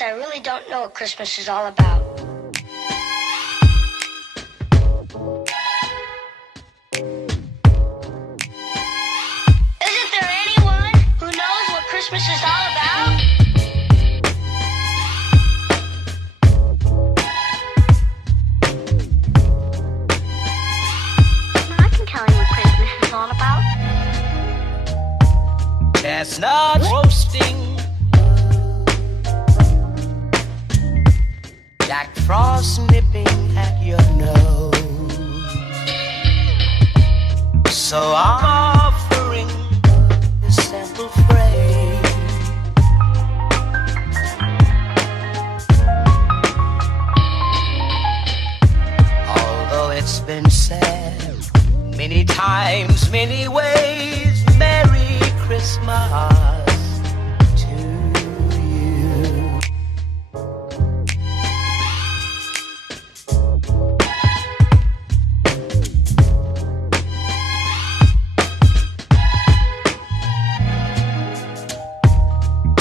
honest, I really don't know what Christmas is all about. Isn't there anyone who knows what Christmas is all about? I can tell you what Christmas is all about. Chestnuts roasting, Jack Frost nipping at your nose. So I'm offering this simple phrase. Although it's been said many times, many ways, Merry Christmas to you.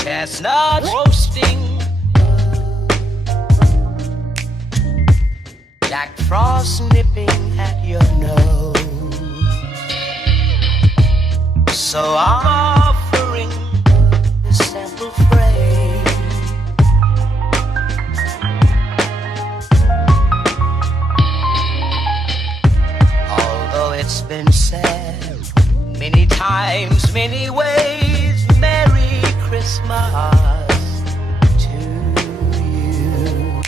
Chestnut roasting, Jack Frost nipping at your nose. So I'm offering this simple phrase. Although it's been said many times, many ways, Merry Christmas to you.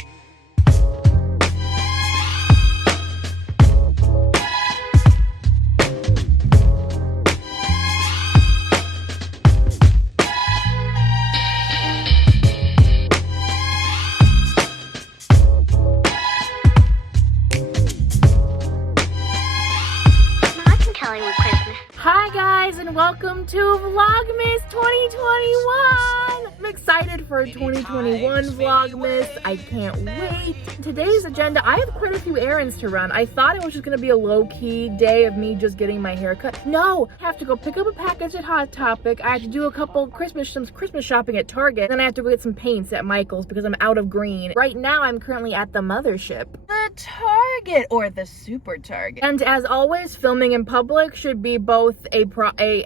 I can tell you what Christmas. Hi guys, and welcome to Vlogmus 2021! I'm excited for 2021 Vlogmas. I can't wait. Today's agenda, I have quite a few errands to run. I thought it was just gonna be a low-key day of me just getting my hair cut. No, I have to go pick up a package at Hot Topic. I have to do a couple some Christmas shopping at Target. Then I have to go get some paints at Michael's because I'm out of green. Right now, I'm currently at the mothership. The Target, or the Super Target. And as always, filming in public should be both a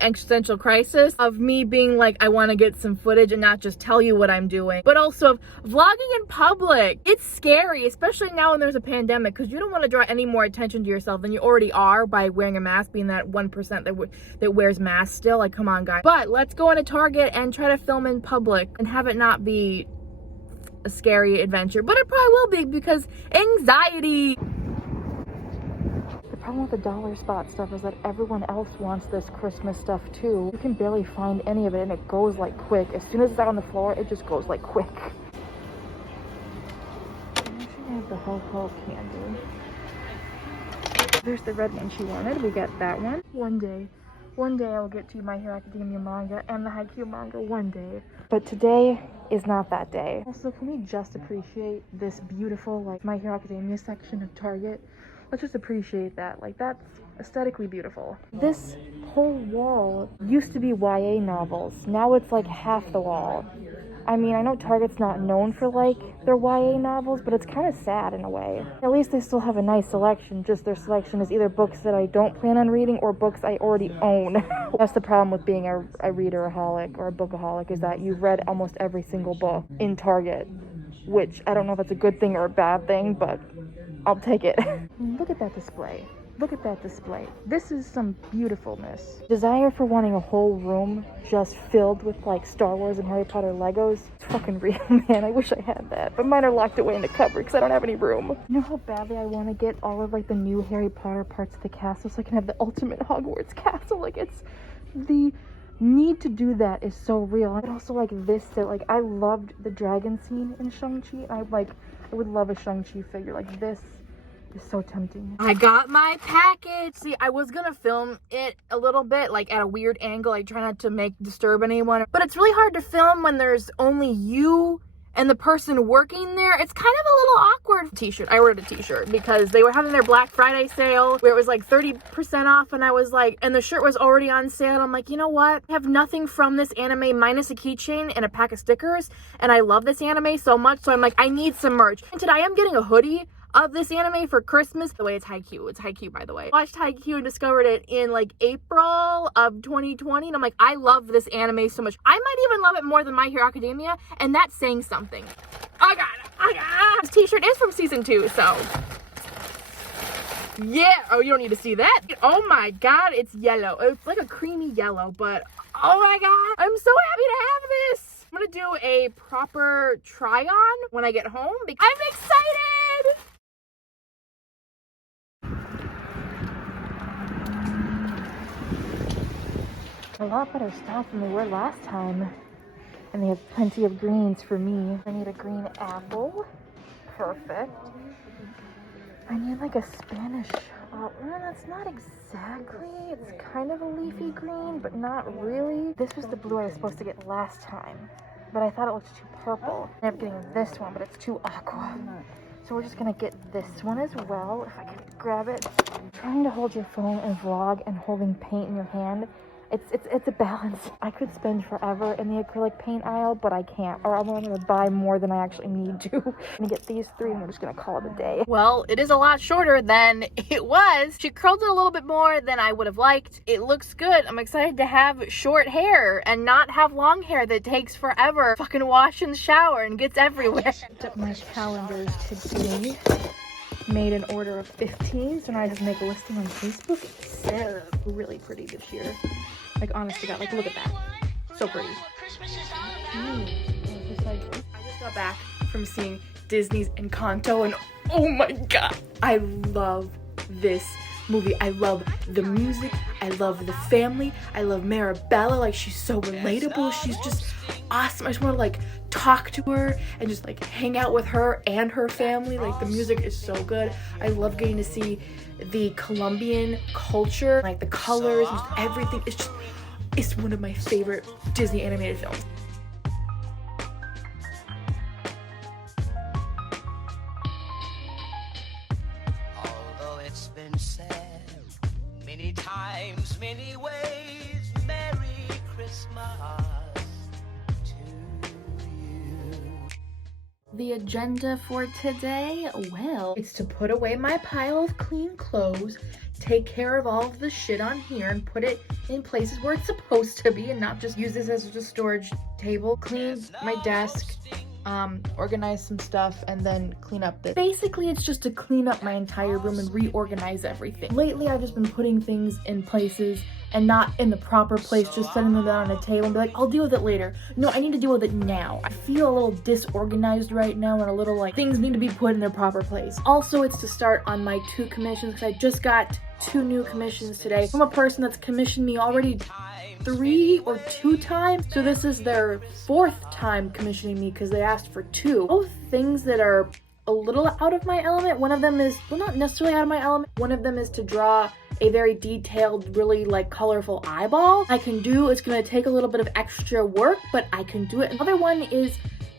existential crisis of me being like, I want to get some footage and not just tell you what I'm doing, but also of vlogging in public. It's scary, especially now when there's a pandemic, because you don't want to draw any more attention to yourself than you already are by wearing a mask, being that 1% that wears masks still. Like, come on, guys. But let's go into Target and try to film in public and have it not be a scary adventure, but it probably will be because anxiety. The problem with the dollar spot stuff is that everyone else wants this Christmas stuff too. You can barely find any of it and it goes like quick. As soon as it's out on the floor, it just goes like quick. I have the Ho candy. There's the red one she wanted. We got that one. One day I will get to My Hero Academia manga and the Haikyuu manga one day. But today is not that day. Also, can we just appreciate this beautiful, like, My Hero Academia section of Target? Let's just appreciate that. Like, that's aesthetically beautiful. This whole wall used to be YA novels. Now it's like half the wall. I mean, I know Target's not known for, like, their YA novels, but it's kind of sad in a way. At least they still have a nice selection, just their selection is either books that I don't plan on reading or books I already own. That's the problem with being a readeraholic or a bookaholic, is that you've read almost every single book in Target, which I don't know if that's a good thing or a bad thing, but I'll take it. Look at that display. Look at that display. This is some beautifulness. Desire for wanting a whole room just filled with like Star Wars and Harry Potter Legos. It's fucking real, man. I wish I had that. But mine are locked away in the cupboard because I don't have any room. You know how badly I want to get all of like the new Harry Potter parts of the castle so I can have the ultimate Hogwarts castle. Like, it's the need to do that is so real. But also like this, that like I loved the dragon scene in Shang-Chi. I would love a Shang-Chi figure like this. It's so tempting. I got my package. See, I was gonna film it a little bit, like at a weird angle. I try not to disturb anyone, but it's really hard to film when there's only you and the person working there, it's kind of a little awkward. T-shirt. I ordered a t-shirt because they were having their Black Friday sale where it was like 30% off, and I was like, and the shirt was already on sale. I'm like, you know what? I have nothing from this anime minus a keychain and a pack of stickers, and I love this anime so much, so I'm like, I need some merch. And today I'm getting a hoodie of this anime for Christmas. The way it's Haikyuu. It's Haikyuu, by the way. I watched Haikyuu and discovered it in like April of 2020, and I'm like, I love this anime so much. I might even love it more than My Hero Academia, and that's saying something. I got it. This t-shirt is from season 2, so yeah. Oh, you don't need to see that. Oh my god, it's yellow. It's like a creamy yellow, but oh my god, I'm so happy to have this. I'm gonna do a proper try on when I get home because I'm excited. A lot better stuff than they were last time. And they have plenty of greens for me. I need a green apple. Perfect. I need like a Spanish. Oh, no, that's not exactly. It's kind of a leafy green, but not really. This was the blue I was supposed to get last time, but I thought it looked too purple. I ended up getting this one, but it's too aqua. So we're just gonna get this one as well, if I can grab it. Trying to hold your phone and vlog and holding paint in your hand, it's a balance. I could spend forever in the acrylic paint aisle, but I can't, or I'm gonna buy more than I actually need to. I'm gonna get these 3 and we're just gonna call it a day. Well, it is a lot shorter than it was. She curled it a little bit more than I would have liked. It looks good. I'm excited to have short hair and not have long hair that takes forever. Fucking wash and shower and gets everywhere. Picked up my calendars today. Made an order of 15, so now I have to make a listing on Facebook. It's so really pretty this year. Like, honest to God, like, look at that. So pretty. I just got back from seeing Disney's Encanto, and oh my god, I love this movie. I love the music. I love the family. I love Maribella. Like, she's so relatable. She's just awesome. I just want to like talk to her and just like hang out with her and her family. Like, the music is so good. I love getting to see the Colombian culture, like the colors and just everything. It's one of my favorite Disney animated films. Although it's been said many times, many ways, Merry Christmas to you. The agenda for today, well, it's to put away my pile of clean clothes, take care of all of the shit on here and put it in places where it's supposed to be and not just use this as a storage table, clean my desk, organize some stuff, and then clean up this. Basically, it's just to clean up my entire room and reorganize everything. Lately, I've just been putting things in places and not in the proper place, just setting them down on a table and be like, I'll deal with it later. No, I need to deal with it now. I feel a little disorganized right now and a little like things need to be put in their proper place. Also, it's to start on my 2 commissions because I just got 2 new commissions today from a person that's commissioned me already 3 or 2 times. So this is their 4th time commissioning me because they asked for 2. Both things that are a little out of my element. One of them is, well, not necessarily out of my element. One of them is to draw a very detailed, really like colorful eyeball. I can do, it's gonna take a little bit of extra work, but I can do it. Another one is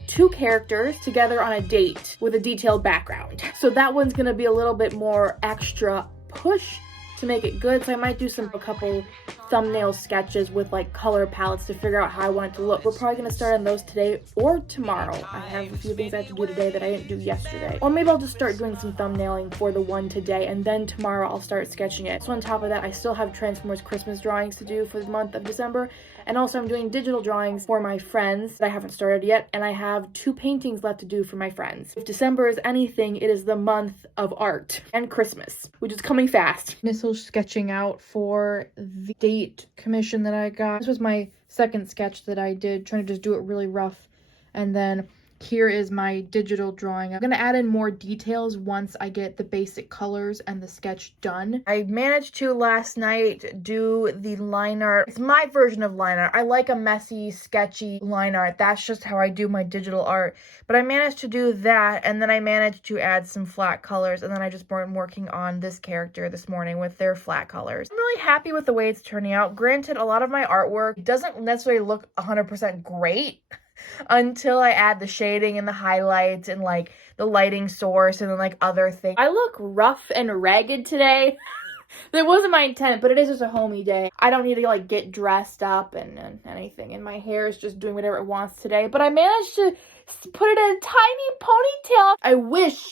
2 characters together on a date with a detailed background. So that one's gonna be a little bit more extra push to make it good. So I might do a couple thumbnail sketches with like color palettes to figure out how I want it to look. We're probably gonna start on those today or tomorrow. I have a few things I have to do today that I didn't do yesterday. Or maybe I'll just start doing some thumbnailing for the one today, and then tomorrow I'll start sketching it. So on top of that, I still have Transformers Christmas drawings to do for the month of December. And also I'm doing digital drawings for my friends that I haven't started yet. And I have 2 paintings left to do for my friends. If December is anything, it is the month of art and Christmas, which is coming fast. Initial sketching out for the date commission that I got. This was my 2nd sketch that I did, trying to just do it really rough. And then here is my digital drawing. I'm gonna add in more details once I get the basic colors and the sketch done. I managed to last night do the line art. It's my version of line art. I like a messy, sketchy line art. That's just how I do my digital art. But I managed to do that, and then I managed to add some flat colors, and then I just been working on this character this morning with their flat colors. I'm really happy with the way it's turning out. Granted, a lot of my artwork doesn't necessarily look 100% great. until I add the shading and the highlights and like the lighting source and then like other things. I look rough and ragged today. That wasn't my intent, but it is just a homey day. I don't need to like get dressed up and anything, and my hair is just doing whatever it wants today. But I managed to put it in a tiny ponytail. I wish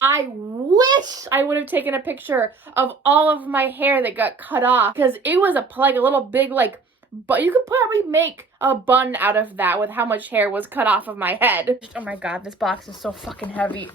I would have taken a picture of all of my hair that got cut off, because it was like a little big like, but you could probably make a bun out of that with how much hair was cut off of my head. Oh my god, this box is so fucking heavy.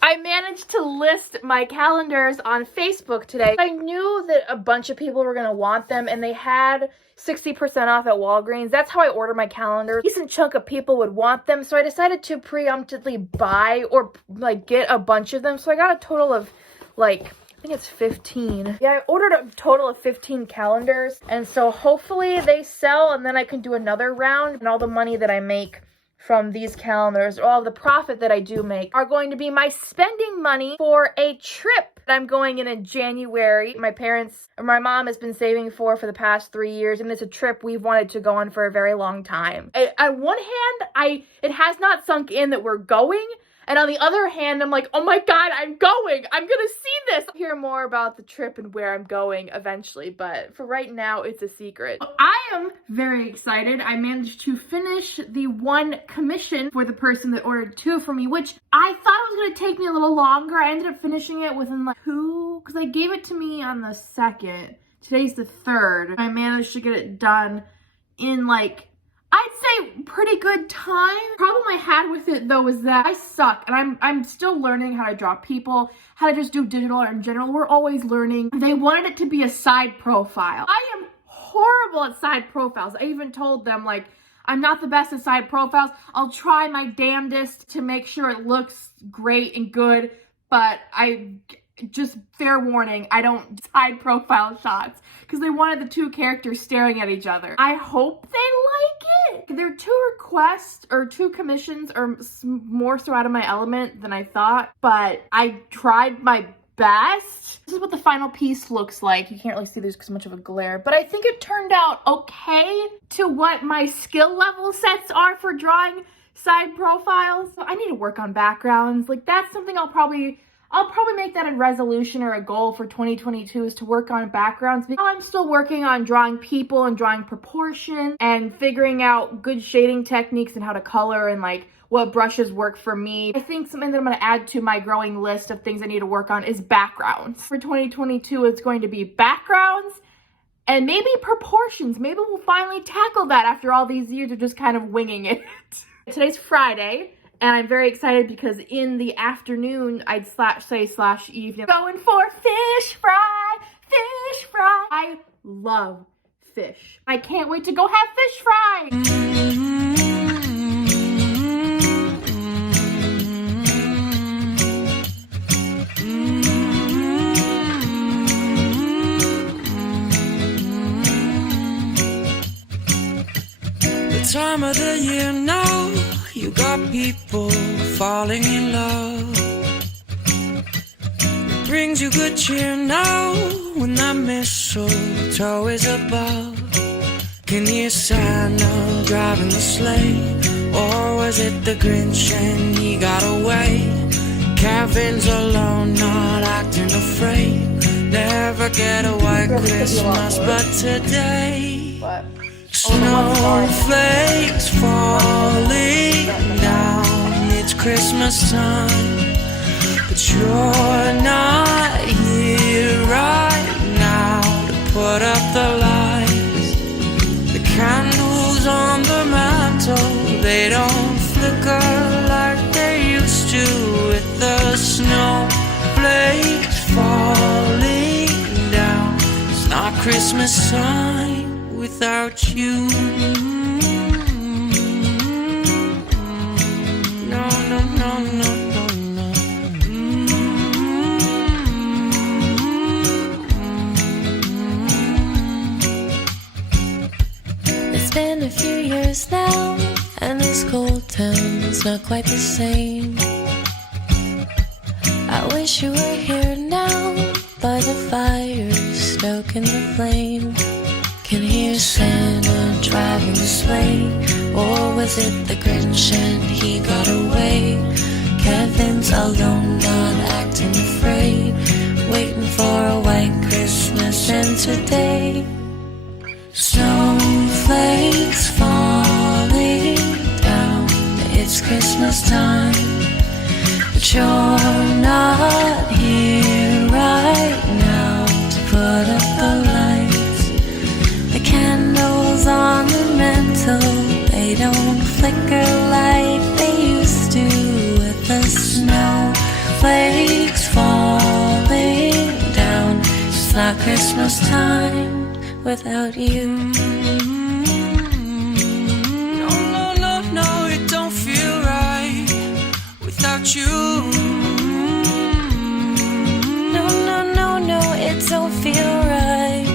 I managed to list my calendars on Facebook today. I knew that a bunch of people were gonna want them, and they had 60% off at Walgreens. That's how I order my calendar. A decent chunk of people would want them, so I decided to preemptively buy or like get a bunch of them. So I got a total of like, I think it's 15. Yeah, I ordered a total of 15 calendars, and so hopefully they sell, and then I can do another round, and all the money that I make from these calendars, or all the profit that I do make, are going to be my spending money for a trip that I'm going in January. My mom has been saving for the past 3 years, and it's a trip we've wanted to go on for a very long time. On one hand, it has not sunk in that we're going, and on the other hand, I'm like, oh my god, I'm going! I'm gonna see this! I'll hear more about the trip and where I'm going eventually, but for right now, it's a secret. I am very excited. I managed to finish the one commission for the person that ordered 2 for me, which I thought it was gonna take me a little longer. I ended up finishing it within like 2, because they gave it to me on the 2nd. Today's the 3rd. I managed to get it done in like, I'd say pretty good time. Problem I had with it though is that I suck, and I'm still learning how to draw people, how to just do digital art in general. We're always learning. They wanted it to be a side profile. I am horrible at side profiles. I even told them like, I'm not the best at side profiles. I'll try my damnedest to make sure it looks great and good, but just fair warning, I don't side profile shots, because they wanted the 2 characters staring at each other. I hope they like it. Their 2 requests or 2 commissions are more so out of my element than I thought, but I tried my best. This is what the final piece looks like. You can't really see there's so much of a glare, but I think it turned out okay to what my skill level sets are for drawing side profiles. So I need to work on backgrounds. Like, that's something I'll probably make that a resolution or a goal for 2022, is to work on backgrounds. Because I'm still working on drawing people and drawing proportion and figuring out good shading techniques and how to color and like what brushes work for me. I think something that I'm going to add to my growing list of things I need to work on is backgrounds. For 2022, it's going to be backgrounds and maybe proportions. Maybe we'll finally tackle that after all these years of just kind of winging it. Today's Friday. And I'm very excited because in the afternoon, I'd slash evening, going for fish fry, fish fry. I love fish. I can't wait to go have fish fry. The time of the year now, you got people falling in love. It brings you good cheer now when that mistletoe is above. Can you Santa driving the sleigh? Or was it the Grinch and he got away? Kevin's alone, not acting afraid. Never get a white Christmas, but today snowflakes falling down. It's Christmas time, but you're not here right now to put up the lights. The candles on the mantle, they don't flicker like they used to. With the snowflakes falling down, it's not Christmas time without you. No, no, no, no, no, no. It's been a few years now, and this cold town's not quite the same. I wish you were here now, by the fire, stoking the flame. Can hear Santa driving the sleigh? Or was it the Grinch and he got away? Kevin's alone, not acting afraid, waiting for a white Christmas, and today snowflakes falling down. It's Christmas time, but you're not here right now to put up the lights. The candles on the mantle, they don't flicker like they used to. With the snowflakes falling down, it's not Christmas time without you. No, no, no, no, it don't feel right without you. No, no, no, no, it don't feel right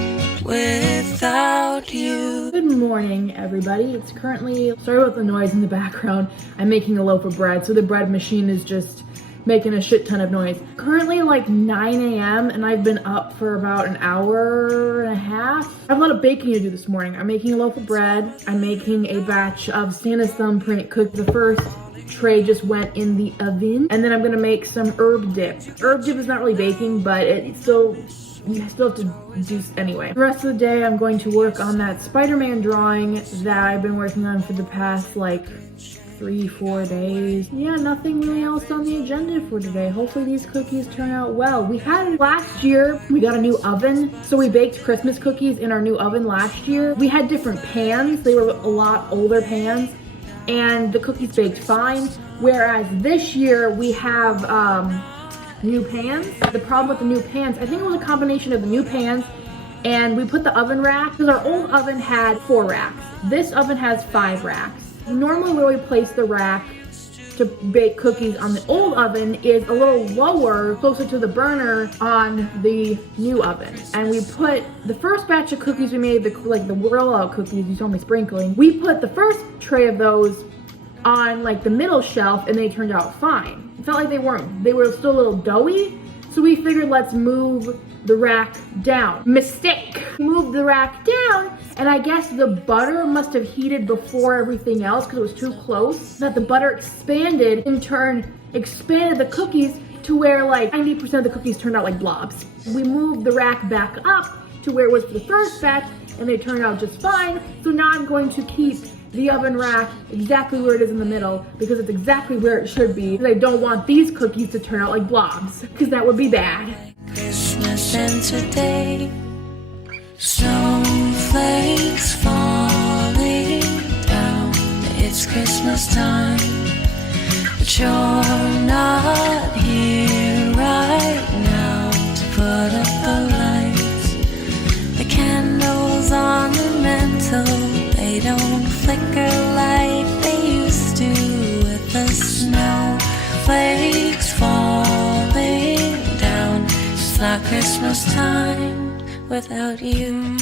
without you. Good morning, everybody. It's currently, sorry about the noise in the background. I'm making a loaf of bread, so the bread machine is just making a shit ton of noise. Currently like 9 a.m. and I've been up for about an hour and a half. I have a lot of baking to do this morning. I'm making a loaf of bread. I'm making a batch of Santa's thumbprint cookies. The first tray just went in the oven. And then I'm gonna make some herb dip. Herb dip is not really baking, but you still have to do anyway. The rest of the day I'm going to work on that Spider-Man drawing that I've been working on for the past like 3-4 days. Yeah, nothing really else on the agenda for today. Hopefully these cookies turn out well. We had last year, we got a new oven, so we baked Christmas cookies in our new oven last year. We had different pans. They were a lot older pans, and the cookies baked fine. Whereas this year we have new pans. The problem with the new pans, I think it was a combination of the new pans and we put the oven rack, because our old oven had 4 racks. This oven has 5 racks. Normally where we place the rack to bake cookies on the old oven is a little lower, closer to the burner on the new oven. And we put the first batch of cookies we made, the rollout cookies you saw me sprinkling, we put the first tray of those on like the middle shelf and they turned out fine. It felt like they were still a little doughy, so we figured let's move the rack down. Mistake! Moved the rack down, and I guess the butter must have heated before everything else because it was too close. That the butter expanded, in turn, expanded the cookies to where like 90% of the cookies turned out like blobs. We moved the rack back up to where it was for the first batch, and they turned out just fine. So now I'm going to keep the oven rack exactly where it is in the middle because it's exactly where it should be. Because I don't want these cookies to turn out like blobs because that would be bad. Christmas and today, snowflakes falling down. It's Christmas time, but you're not here right now to put up the lights. The candles on the mantle, they don't flicker like they used to. With the snowflakes falling down, it's not Christmas time without you.